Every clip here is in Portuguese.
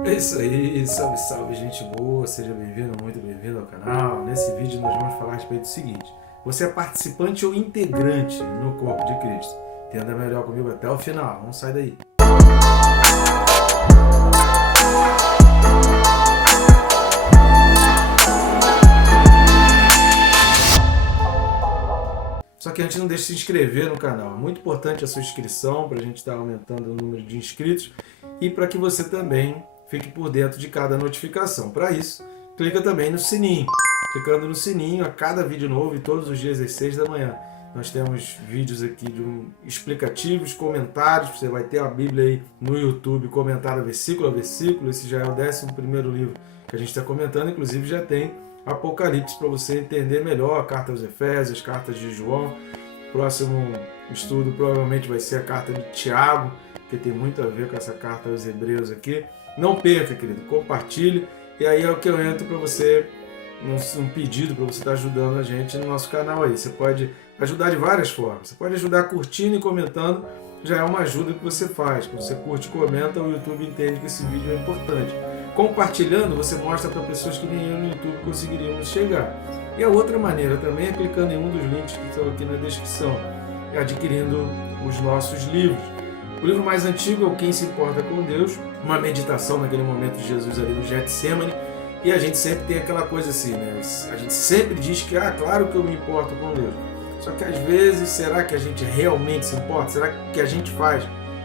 É isso aí, salve, salve, gente boa, seja bem-vindo, muito bem-vindo ao canal. Nesse vídeo nós vamos falar a respeito do seguinte: você é participante ou integrante no corpo de Cristo? Entenda melhor comigo até o final, não sai daí. Só que antes não deixe de se inscrever no canal, é muito importante a sua inscrição para a gente estar aumentando o número de inscritos e para que você também fique por dentro de cada notificação. Para isso, clica também no sininho. Clicando no sininho, a cada vídeo novo e todos os dias às 6 da manhã. Nós temos vídeos aqui explicativos, comentários. Você vai ter a Bíblia aí no YouTube comentada versículo a versículo. Esse já é o 11º livro que a gente está comentando. Inclusive já tem Apocalipse para você entender melhor a carta aos Efésios, as cartas de João. Próximo estudo provavelmente vai ser a carta de Tiago, que tem muito a ver com essa carta aos Hebreus aqui. Não perca, querido, compartilhe. E aí é o que eu entro para você, um pedido para você estar ajudando a gente no nosso canal aí. Você pode ajudar de várias formas. Você pode ajudar curtindo e comentando, já é uma ajuda que você faz. Quando você curte e comenta, o YouTube entende que esse vídeo é importante. Compartilhando, você mostra para pessoas que nem eu no YouTube conseguiríamos chegar. E a outra maneira também é clicando em um dos links que estão aqui na descrição, adquirindo os nossos livros. O livro mais antigo é o Quem se Importa com Deus, uma meditação naquele momento de Jesus ali no Getsemane. E a gente sempre tem aquela coisa assim, né? A gente sempre diz que, claro que eu me importo com Deus. Só que às vezes, será que a gente realmente se importa? Será que o que a gente faz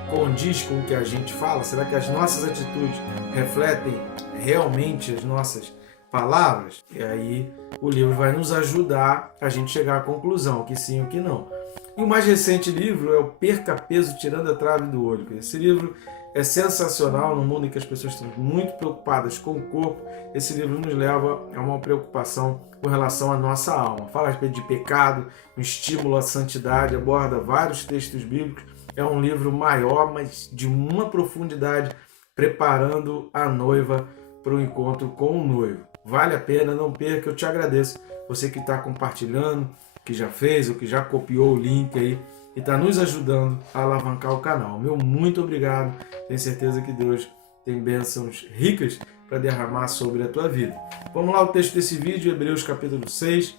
condiz com o que a gente fala? Será que as nossas atitudes refletem realmente as nossas palavras? E aí o livro vai nos ajudar a gente chegar à conclusão, que sim ou que não. E o mais recente livro é o Perca Peso Tirando a Trave do Olho. Esse livro é sensacional no mundo em que as pessoas estão muito preocupadas com o corpo. Esse livro nos leva a uma preocupação com relação à nossa alma. Fala a respeito de pecado, um estímulo à santidade, aborda vários textos bíblicos. É um livro maior, mas de uma profundidade, preparando a noiva para o encontro com o noivo. Vale a pena, não perca, eu te agradeço. Você que está compartilhando, que já fez ou que já copiou o link aí e está nos ajudando a alavancar o canal. Meu muito obrigado. Tenho certeza que Deus tem bênçãos ricas para derramar sobre a tua vida. Vamos lá, o texto desse vídeo, Hebreus capítulo 6,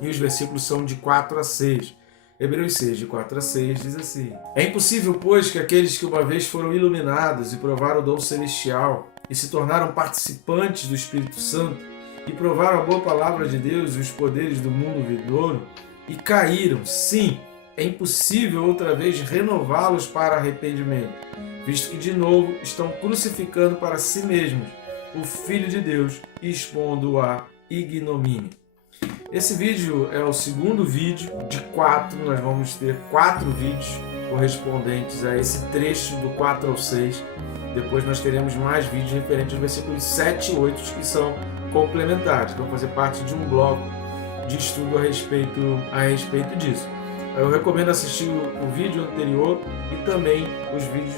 e os versículos são de 4 a 6. Hebreus 6, de 4 a 6, diz assim: É impossível, pois, que aqueles que uma vez foram iluminados e provaram o dom celestial e se tornaram participantes do Espírito Santo e provaram a boa palavra de Deus e os poderes do mundo vindouro e caíram, sim, é impossível outra vez renová-los para arrependimento, visto que de novo estão crucificando para si mesmos o Filho de Deus e expondo-o à ignomínia. Esse vídeo é o segundo vídeo de 4, nós vamos ter 4 vídeos correspondentes a esse trecho do 4 ao 6. Depois nós teremos mais vídeos referentes aos versículos 7 e 8, que são complementares, vão fazer parte de um bloco de estudo a respeito disso. Eu recomendo assistir o vídeo anterior e também os vídeos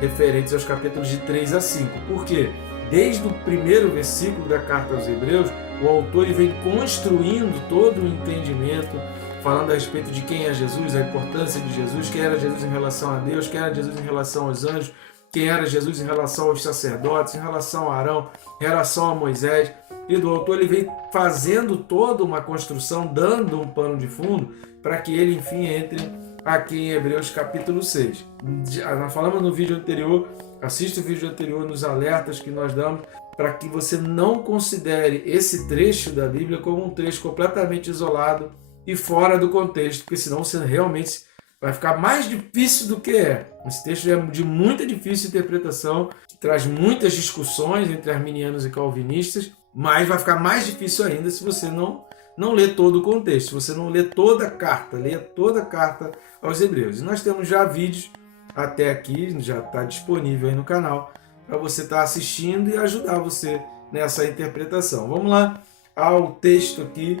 referentes aos capítulos de 3 a 5. Por quê? Desde o primeiro versículo da carta aos Hebreus, o autor vem construindo todo o entendimento, falando a respeito de quem é Jesus, a importância de Jesus, quem era Jesus em relação a Deus, quem era Jesus em relação aos anjos, quem era Jesus em relação aos sacerdotes, em relação a Arão, em relação a Moisés. E do autor ele vem fazendo toda uma construção, dando um pano de fundo, para que ele, enfim, entre aqui em Hebreus capítulo 6. Nós falamos no vídeo anterior, assista o vídeo anterior nos alertas que nós damos, para que você não considere esse trecho da Bíblia como um trecho completamente isolado e fora do contexto, porque senão você realmente vai ficar mais difícil do que é. Esse texto é de muita difícil interpretação, traz muitas discussões entre arminianos e calvinistas, mas vai ficar mais difícil ainda se você não ler todo o contexto, se você não ler toda a carta, ler toda a carta aos Hebreus. E nós temos já vídeos até aqui, já está disponível aí no canal, para você estar assistindo e ajudar você nessa interpretação. Vamos lá ao texto aqui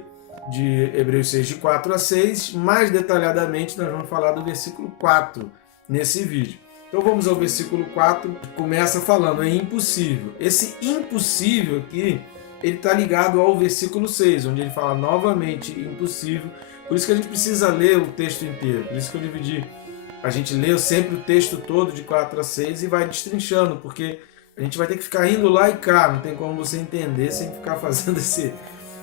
de Hebreus 6, de 4 a 6. Mais detalhadamente, nós vamos falar do versículo 4 nesse vídeo. Então vamos ao versículo 4, que começa falando, é impossível. Esse impossível aqui, ele está ligado ao versículo 6, onde ele fala novamente impossível. Por isso que a gente precisa ler o texto inteiro, por isso que eu dividi. A gente lê sempre o texto todo de 4 a 6 e vai destrinchando, porque a gente vai ter que ficar indo lá e cá, não tem como você entender sem ficar fazendo esse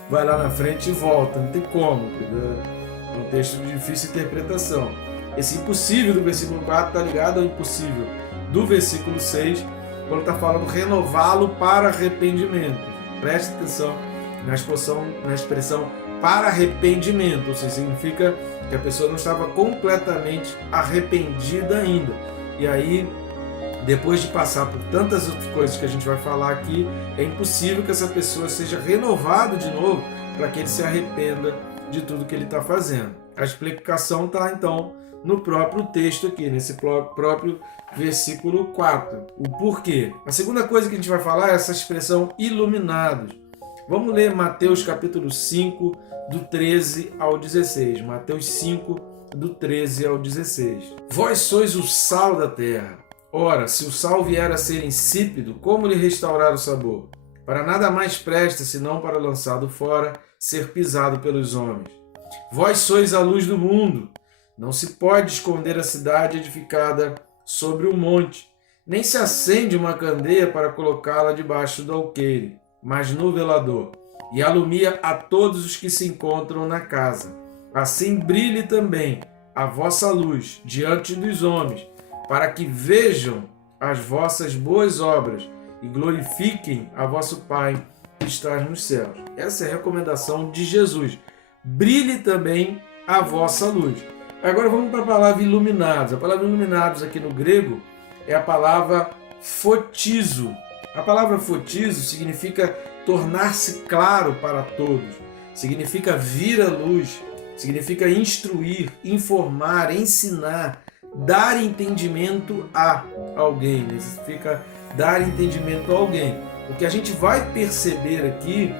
vai lá na frente e volta, não tem como, é um texto de difícil interpretação. Esse impossível do versículo 4 está ligado ao impossível do versículo 6, quando está falando renová-lo para arrependimento. Preste atenção na expressão para arrependimento, ou seja, significa que a pessoa não estava completamente arrependida ainda. E aí, depois de passar por tantas outras coisas que a gente vai falar aqui, é impossível que essa pessoa seja renovada de novo para que ele se arrependa de tudo que ele está fazendo. A explicação está, então, no próprio texto aqui, nesse próprio versículo 4. O porquê? A segunda coisa que a gente vai falar é essa expressão iluminados. Vamos ler Mateus capítulo 5, do 13 ao 16. Mateus 5, do 13 ao 16. Vós sois o sal da terra. Ora, se o sal vier a ser insípido, como lhe restaurar o sabor? Para nada mais presta, senão para lançado fora, ser pisado pelos homens. Vós sois a luz do mundo. Não se pode esconder a cidade edificada sobre um monte, nem se acende uma candeia para colocá-la debaixo do alqueire, mas no velador, e alumia a todos os que se encontram na casa. Assim brilhe também a vossa luz diante dos homens, para que vejam as vossas boas obras e glorifiquem a vosso Pai que está nos céus. Essa é a recomendação de Jesus. Brilhe também a vossa luz. Agora vamos para a palavra iluminados. A palavra iluminados aqui no grego é a palavra fotizo. A palavra fotizo significa tornar-se claro para todos. Significa vir à luz. Significa instruir, informar, ensinar, dar entendimento a alguém. Significa dar entendimento a alguém. O que a gente vai perceber aqui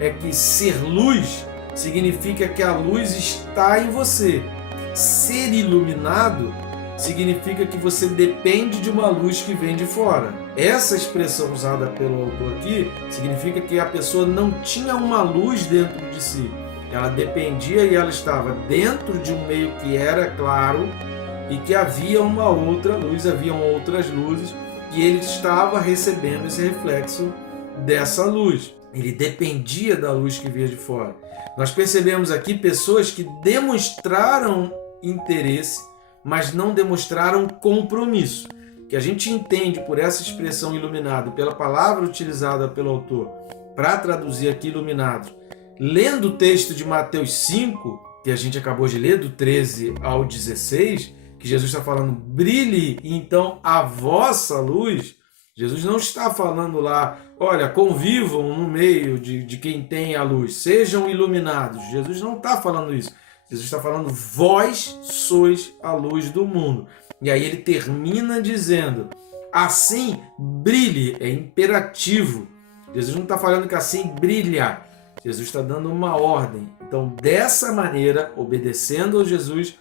é que ser luz significa que a luz está em você. Ser iluminado significa que você depende de uma luz que vem de fora. Essa expressão usada pelo autor aqui significa que a pessoa não tinha uma luz dentro de si. Ela dependia e ela estava dentro de um meio que era claro e que havia uma outra luz, haviam outras luzes e ele estava recebendo esse reflexo dessa luz. Ele dependia da luz que vinha de fora. Nós percebemos aqui pessoas que demonstraram interesse, mas não demonstraram compromisso. O que a gente entende por essa expressão iluminado, pela palavra utilizada pelo autor para traduzir aqui iluminados, lendo o texto de Mateus 5, que a gente acabou de ler, do 13 ao 16, que Jesus está falando, brilhe então a vossa luz. Jesus não está falando lá, olha, convivam no meio de quem tem a luz, sejam iluminados. Jesus não está falando isso. Jesus está falando, vós sois a luz do mundo. E aí ele termina dizendo, assim brilhe, é imperativo. Jesus não está falando que assim brilha. Jesus está dando uma ordem. Então, dessa maneira, obedecendo a Jesus,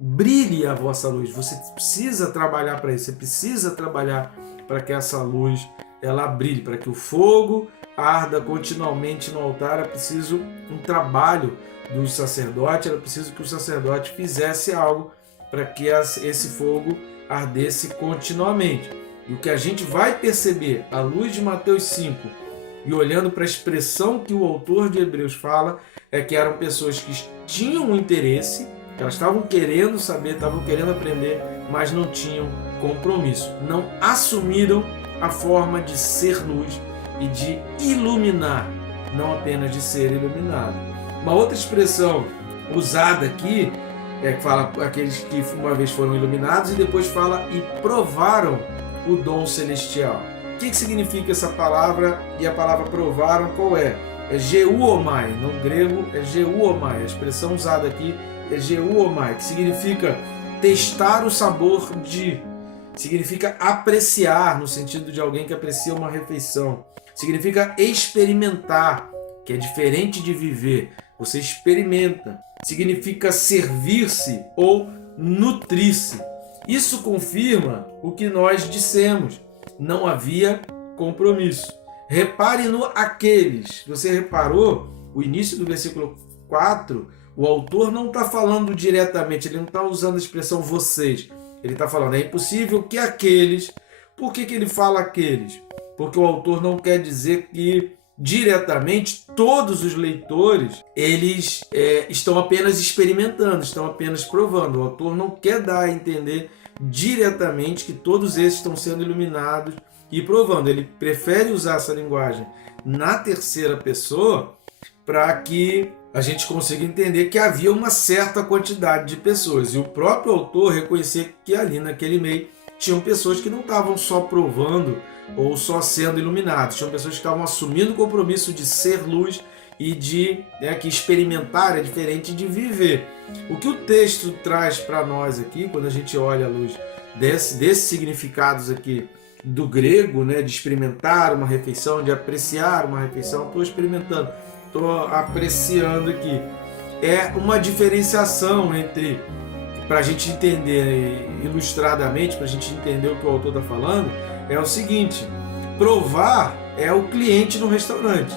brilhe a vossa luz. Você precisa trabalhar para isso. Você precisa trabalhar para que essa luz ela brilhe, para que o fogo arda continuamente no altar. É preciso um trabalho do sacerdote, era preciso que o sacerdote fizesse algo para que esse fogo ardesse continuamente. E o que a gente vai perceber à luz de Mateus 5 e olhando para a expressão que o autor de Hebreus fala, é que eram pessoas que tinham interesse, elas estavam querendo saber, estavam querendo aprender, mas não tinham compromisso. Não assumiram a forma de ser luz e de iluminar, não apenas de ser iluminado. Uma outra expressão usada aqui é que fala aqueles que uma vez foram iluminados e depois fala e provaram o dom celestial. O que significa essa palavra? E a palavra provaram qual é? É geuomai, no grego é geuomai. A expressão usada aqui é geuomai, que significa testar o sabor de, significa apreciar, no sentido de alguém que aprecia uma refeição. Significa experimentar, que é diferente de viver. Você experimenta. Significa servir-se ou nutrir-se. Isso confirma o que nós dissemos. Não havia compromisso. Repare no aqueles. Você reparou, o início do versículo 4, o autor não está falando diretamente, ele não está usando a expressão vocês. Ele está falando, é impossível que aqueles. Por que ele fala aqueles? porque o autor não quer dizer que diretamente todos os leitores eles estão apenas experimentando, estão apenas provando. O autor não quer dar a entender diretamente que todos esses estão sendo iluminados e provando. Ele prefere usar essa linguagem na terceira pessoa para que a gente consiga entender que havia uma certa quantidade de pessoas. E o próprio autor reconhecer que ali naquele meio tinham pessoas que não estavam só provando ou só sendo iluminados, tinham pessoas que estavam assumindo o compromisso de ser luz e de que experimentar é diferente de viver. O que o texto traz para nós aqui, quando a gente olha à luz desses significados aqui do grego, de experimentar uma refeição, de apreciar uma refeição, estou experimentando, estou apreciando aqui, é uma diferenciação entre, para a gente entender ilustradamente, para a gente entender o que o autor está falando, é o seguinte: provar é o cliente no restaurante.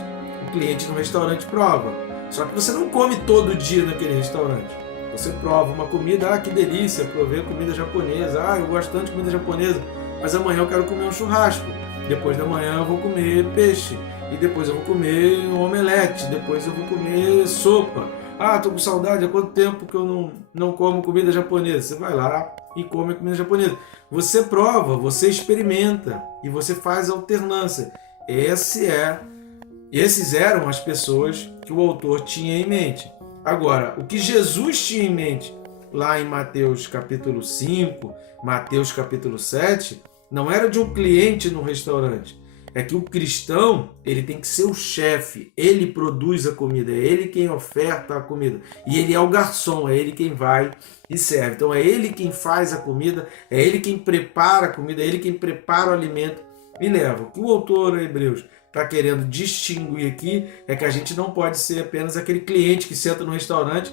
O cliente no restaurante prova. Só que você não come todo dia naquele restaurante. Você prova uma comida, que delícia, provei comida japonesa, eu gosto tanto de comida japonesa, mas amanhã eu quero comer um churrasco. Depois da manhã eu vou comer peixe. E depois eu vou comer um omelete. Depois eu vou comer sopa. Tô com saudade, há quanto tempo que eu não como comida japonesa? Você vai lá e come a comida japonesa. Você prova, você experimenta e você faz alternância. Esses eram as pessoas que o autor tinha em mente. Agora, o que Jesus tinha em mente lá em Mateus capítulo 5, Mateus capítulo 7, não era de um cliente no restaurante. É que o cristão, ele tem que ser o chefe, ele produz a comida, é ele quem oferta a comida. E ele é o garçom, é ele quem vai e serve. Então é ele quem faz a comida, é ele quem prepara a comida, é ele quem prepara o alimento e leva. O que o autor Hebreus está querendo distinguir aqui é que a gente não pode ser apenas aquele cliente que senta no restaurante,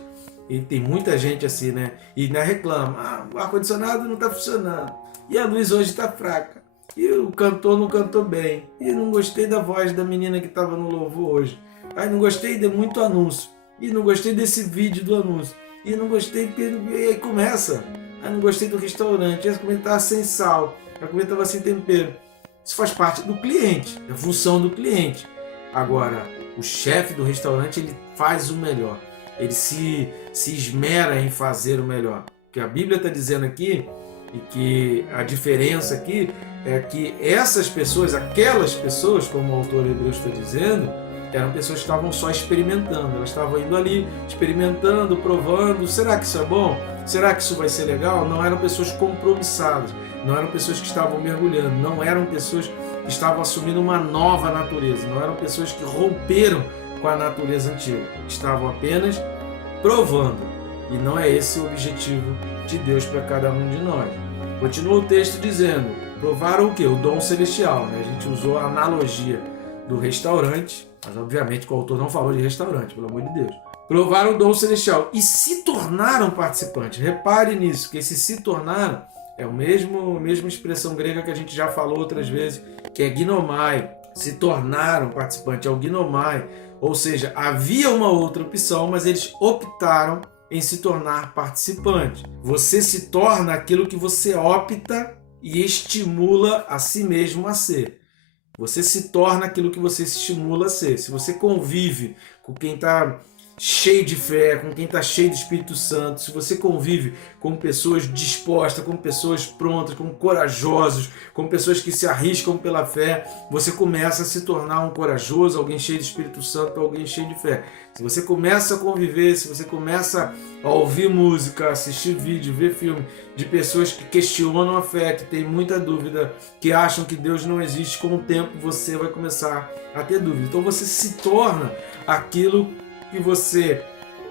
e tem muita gente assim, e ainda reclama, o ar-condicionado não está funcionando, e a luz hoje está fraca. E o cantor não cantou bem. E não gostei da voz da menina que estava no louvor hoje. Não gostei de muito anúncio. E não gostei desse vídeo do anúncio. E não gostei porque... E aí começa. Não gostei do restaurante. A comida estava sem sal. A comida estava sem tempero. Isso faz parte do cliente. É a função do cliente. Agora, o chefe do restaurante, ele faz o melhor. Ele se esmera em fazer o melhor. O que a Bíblia está dizendo aqui, e que a diferença aqui é que essas pessoas, aquelas pessoas, como o autor Hebreus está dizendo, eram pessoas que estavam só experimentando, elas estavam indo ali, experimentando, provando, será que isso é bom? Será que isso vai ser legal? Não eram pessoas compromissadas, não eram pessoas que estavam mergulhando, não eram pessoas que estavam assumindo uma nova natureza, não eram pessoas que romperam com a natureza antiga, estavam apenas provando. E não é esse o objetivo de Deus para cada um de nós. Continua o texto dizendo, provaram o quê? O dom celestial. A gente usou a analogia do restaurante, mas obviamente que o autor não falou de restaurante, pelo amor de Deus. Provaram o dom celestial e se tornaram participantes. Repare nisso, que esse se tornaram é a mesma expressão grega que a gente já falou outras vezes, que é ginomai. Se tornaram participantes, é o ginomai. Ou seja, havia uma outra opção, mas eles optaram em se tornar participante. Você se torna aquilo que você opta e estimula a si mesmo a ser. Você se torna aquilo que você se estimula a ser. Se você convive com quem está cheio de fé, com quem está cheio do Espírito Santo, se você convive com pessoas dispostas, com pessoas prontas, com corajosos, com pessoas que se arriscam pela fé, você começa a se tornar um corajoso, alguém cheio do Espírito Santo, alguém cheio de fé. Se você começa a conviver, se você começa a ouvir música, assistir vídeo, ver filme de pessoas que questionam a fé, que têm muita dúvida, que acham que Deus não existe, com o tempo você vai começar a ter dúvida. Então você se torna aquilo que você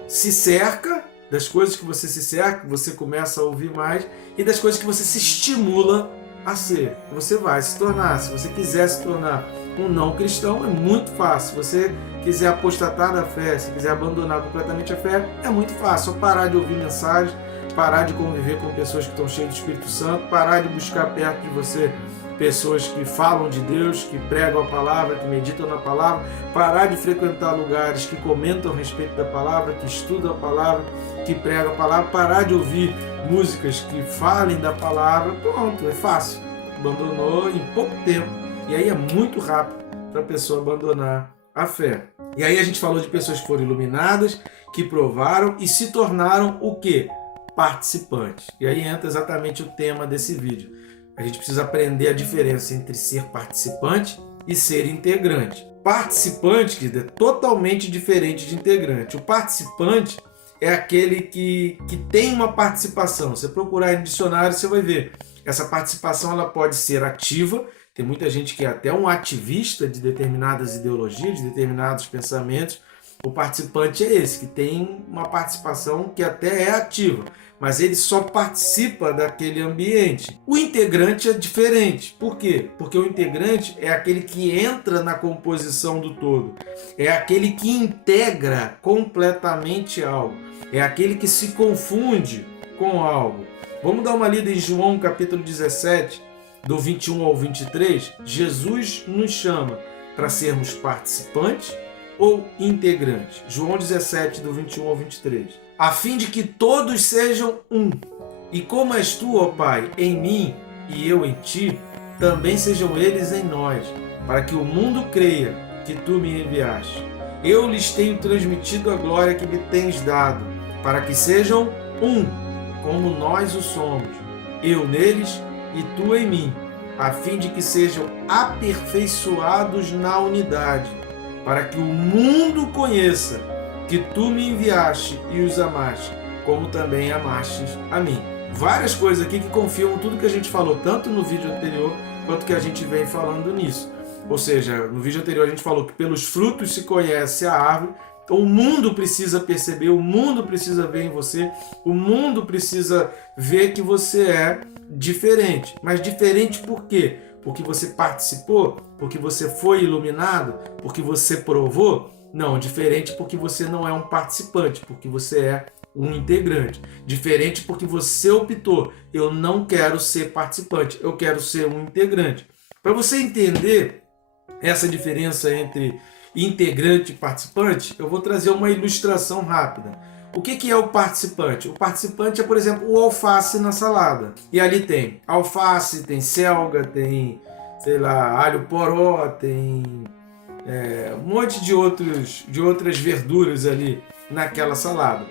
se cerca, das coisas que você se cerca, você começa a ouvir mais, e das coisas que você se estimula a ser. Você vai se tornar. Se você quiser se tornar um não cristão, é muito fácil. Se você quiser apostatar da fé, se quiser abandonar completamente a fé, é muito fácil. Só parar de ouvir mensagens, parar de conviver com pessoas que estão cheias do Espírito Santo, parar de buscar perto de você pessoas que falam de Deus, que pregam a palavra, que meditam na palavra, parar de frequentar lugares que comentam a respeito da palavra, que estudam a palavra, que pregam a palavra, parar de ouvir músicas que falem da palavra. Pronto, é fácil. Abandonou em pouco tempo E aí é muito rápido para a pessoa abandonar a fé. E aí a gente falou de pessoas que foram iluminadas, que provaram e se tornaram o quê? Participantes. E aí entra exatamente o tema desse vídeo. A gente precisa aprender a diferença entre ser participante e ser integrante. Participante, querido, é totalmente diferente de integrante. O participante é aquele que tem uma participação. Você procurar em dicionário, você vai ver. Essa participação ela pode ser ativa. Tem muita gente que é até um ativista de determinadas ideologias, de determinados pensamentos. O participante é esse, que tem uma participação que até é ativa, mas ele só participa daquele ambiente. O integrante é diferente. Por quê? Porque o integrante é aquele que entra na composição do todo. É aquele que integra completamente algo. É aquele que se confunde com algo. Vamos dar uma lida em João capítulo 17, do 21 ao 23. Jesus nos chama para sermos participantes ou integrantes. João 17, do 21 ao 23. A fim de que todos sejam um. E como és tu, ó Pai, em mim e eu em ti, também sejam eles em nós, para que o mundo creia que tu me enviaste. Eu lhes tenho transmitido a glória que me tens dado, para que sejam um, como nós o somos, eu neles e tu em mim, a fim de que sejam aperfeiçoados na unidade, para que o mundo conheça que tu me enviaste e os amaste, como também amastes a mim. Várias coisas aqui que confirmam tudo que a gente falou, tanto no vídeo anterior, quanto que a gente vem falando nisso. Ou seja, no vídeo anterior a gente falou que pelos frutos se conhece a árvore. Então, o mundo precisa perceber, o mundo precisa ver em você, o mundo precisa ver que você é diferente. Mas diferente por quê? Porque você participou? Porque você foi iluminado? Porque você provou? Não, diferente porque você não é um participante, porque você é um integrante. Diferente porque você optou, eu não quero ser participante, eu quero ser um integrante. Para você entender essa diferença entre integrante e participante, eu vou trazer uma ilustração rápida. O que é o participante? O participante é, por exemplo, o alface na salada. E ali tem alface, tem selga, tem, sei lá, alho poró, tem um monte de outras verduras ali naquela salada.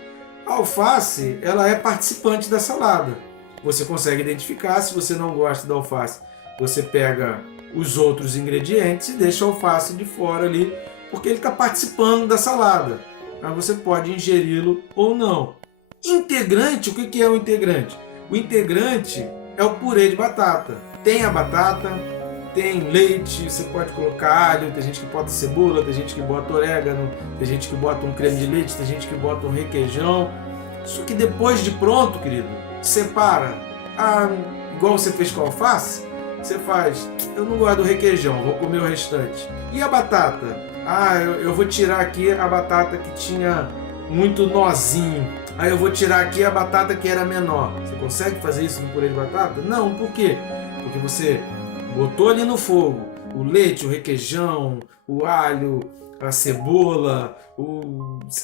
A alface, ela é participante da salada. Você consegue identificar. Se você não gosta da alface, você pega os outros ingredientes e deixa a alface de fora ali, porque ele está participando da salada. Mas você pode ingeri-lo ou não. Integrante, o que é o integrante? O integrante é o purê de batata. Tem a batata, tem leite, você pode colocar alho, tem gente que bota cebola, tem gente que bota orégano, tem gente que bota um creme de leite, tem gente que bota um requeijão. Só que depois de pronto, querido, separa. Igual você fez com a alface, você faz, eu não gosto do requeijão, vou comer o restante. E a batata? Eu vou tirar aqui a batata que tinha muito nozinho. Eu vou tirar aqui a batata que era menor. Você consegue fazer isso no purê de batata? Não, por quê? Porque você botou ali no fogo o leite, o requeijão, o alho, a cebola,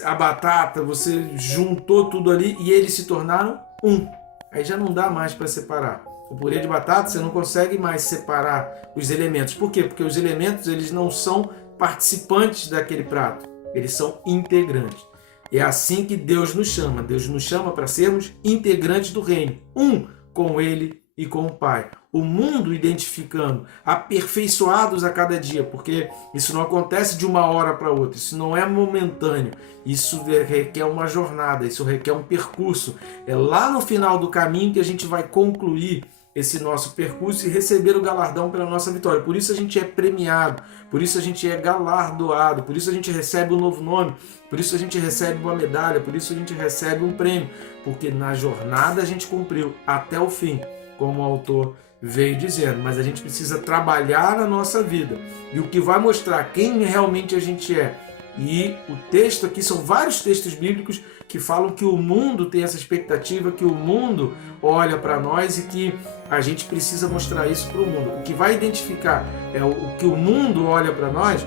a batata, você juntou tudo ali e eles se tornaram um. Aí já não dá mais para separar. O purê de batata você não consegue mais separar os elementos. Por quê? Porque os elementos eles não são participantes daquele prato, eles são integrantes. É assim que Deus nos chama. Deus nos chama para sermos integrantes do reino, um com Ele e com o Pai. O mundo identificando, aperfeiçoados a cada dia, porque isso não acontece de uma hora para outra, isso não é momentâneo, isso requer uma jornada, isso requer um percurso. É lá no final do caminho que a gente vai concluir esse nosso percurso e receber o galardão pela nossa vitória. Por isso a gente é premiado, por isso a gente é galardoado, por isso a gente recebe um novo nome, por isso a gente recebe uma medalha, por isso a gente recebe um prêmio, porque na jornada a gente cumpriu até o fim, como o autor veio dizendo, mas a gente precisa trabalhar na nossa vida. E o que vai mostrar quem realmente a gente é. E o texto aqui, são vários textos bíblicos que falam que o mundo tem essa expectativa, que o mundo olha para nós e que a gente precisa mostrar isso para o mundo. O que vai identificar o que o mundo olha para nós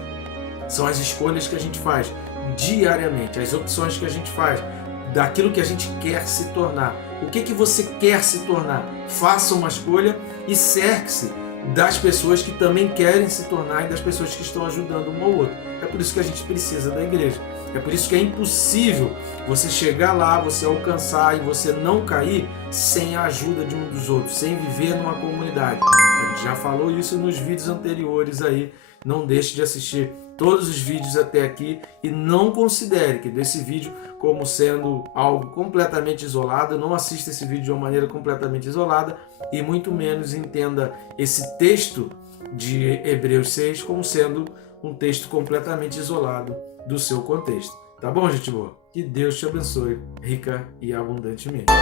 são as escolhas que a gente faz diariamente, as opções que a gente faz, daquilo que a gente quer se tornar. O que você quer se tornar? Faça uma escolha e cerque-se das pessoas que também querem se tornar e das pessoas que estão ajudando um ao outro. É por isso que a gente precisa da igreja. É por isso que é impossível você chegar lá, você alcançar e você não cair sem a ajuda de um dos outros, sem viver numa comunidade. A gente já falou isso nos vídeos anteriores aí. Não deixe de assistir todos os vídeos até aqui e não considere que desse vídeo como sendo algo completamente isolado. Não assista esse vídeo de uma maneira completamente isolada e muito menos entenda esse texto de Hebreus 6 como sendo um texto completamente isolado do seu contexto. Tá bom, gente boa? Que Deus te abençoe rica e abundantemente.